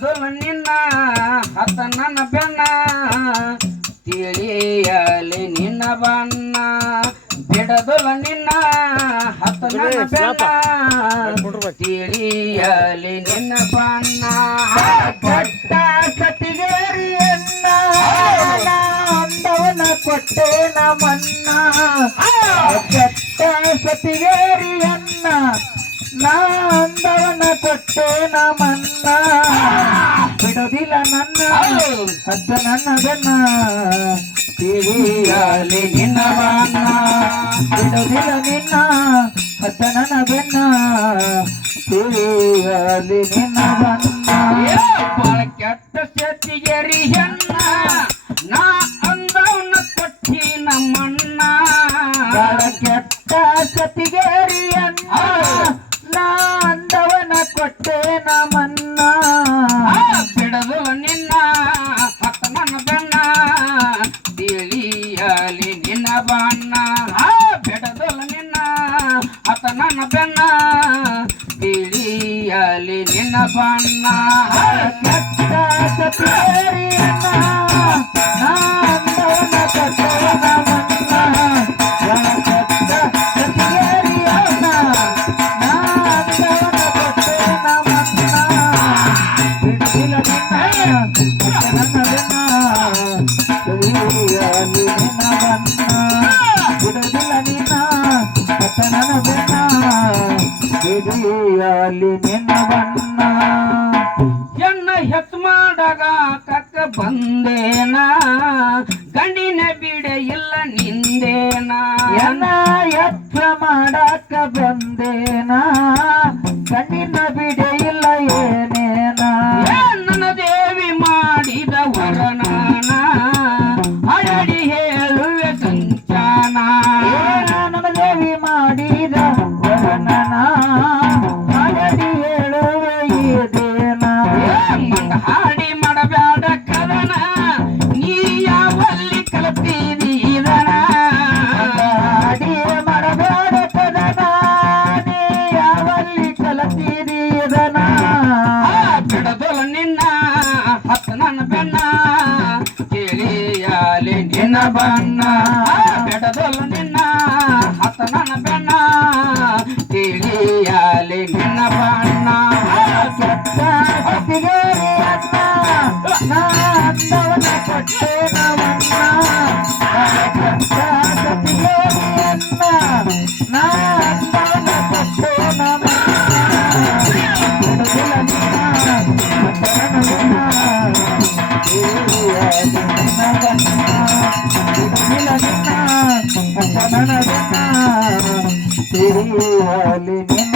ಬಿಡದಲ್ಲ ನಿನ್ನ ಹತ್ತ ನನ್ನ ಬೆನ್ನ. ತಿಳಿಯಲಿ ನಿನ್ನ ಬಣ್ಣ ಬಿಡದಲ್ಲ ನಿನ್ನ ಹತ್ತ ನನ್ನ ಬೆನ್ನ. ತಿಳಿಯಲಿ ನಿನ್ನ ಬಣ್ಣ. ಕಟ್ಟ ಕಟ್ಟಿಗೆರಿಯನ್ನ ಅಂದವನ ಕೊಟ್ಟೆ ನಮ್ಮನ್ನ. ಕಟ್ಟ ಸತಿಗೇರಿಯನ್ನ ನಾ ಕೊಟ್ಟೆ ನಮ್ಮನ್ನ ಬಿಡೋದಿಲ್ಲ ನನ್ನ. ಹದ್ದ ನನ್ನ ಬೆನ್ನ ತಿಳಿಯಲಿ ನಿನ್ನ ಬಣ್ಣ ಬಿಡೋದಿಲ್ಲ ನಿನ್ನ. ಹದ್ದ ನನ್ನ ಬೆನ್ನ ತಿಳಿಯಲಿ ನಿನ್ನ ಬನ್ನ ಬಾಳ ಕೆಟ್ಟ ಸತಿಗೆರಿ ಹೆಣ್ಣ. ನಾ ಅಂದವನ್ನ ಕೊಟ್ಟಿ ನಮ್ಮಣ್ಣ. ಬಾಳ ಕೆಟ್ಟ ಸತಿಗೇರಿಯನ್ನ ನಾ ತಿಳಿಯಲಿ ನಿನ್ನ ಬಣ್ಣ ಆ, ಬಿಡದು ನಿನ್ನ ಹತ್ತ ನನ್ನ ಬೆನ್ನ ತಿಳಿಯಲಿ ನಿನ್ನ ಬಣ್ಣ ಕೆಟ್ಟ ಸತಿಗೇರಿಯನ್ನ ನಾ ತಿಳಿಯಲಿ ನಿನ್ನ ಬನ್ನ ಹೆಣ್ಣ ಹೆತ್ ಮಾಡಗ ಕಕ್ಕ ಬಂದೇನ ಆ ಬಿಡದೊಲ ನಿನ್ನ, ಹತ್ತ ನನ್ನ ಬೆನ್ನ. ಕೇಳಿಯಾಲಿ ನಿನ್ನ ಬಣ್ಣ. ಬಿಡದೊಲ ನಿನ್ನ, ಹತ್ತ ನನ್ನ ಬೆನ್ನ. ಕೇಳಿಯಾಲಿ ನಿನ್ನ ಬಣ್ಣ. ಕೆಟ್ಟ ಸತಿಗೇರಿ ಅನ್ನ ನಾ ಕೊಟ್ಟೆ ನವನ್ನ ಮತನವನ್ನ ತಿಳಿಯಲಿ ನಿನ್ನ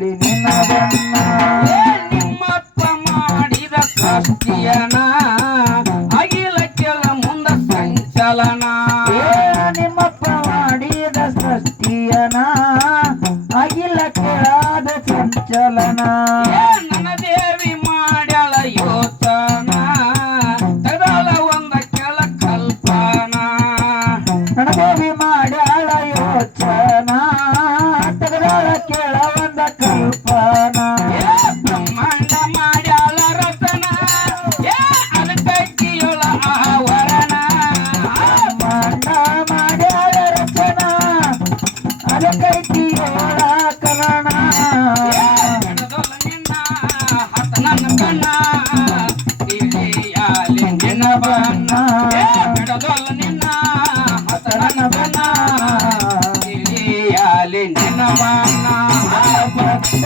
ನಿನ್ನ ಬಣ್ಣ ಏ ನಿಮ್ಮಪ್ಪ ಮಾಡಿದ ಕಷ್ಟಿಯನ Yeah, I'm gonna make it. పట్ట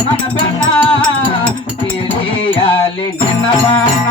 సనన బెన్న తెలియాలి నిన్న బాణ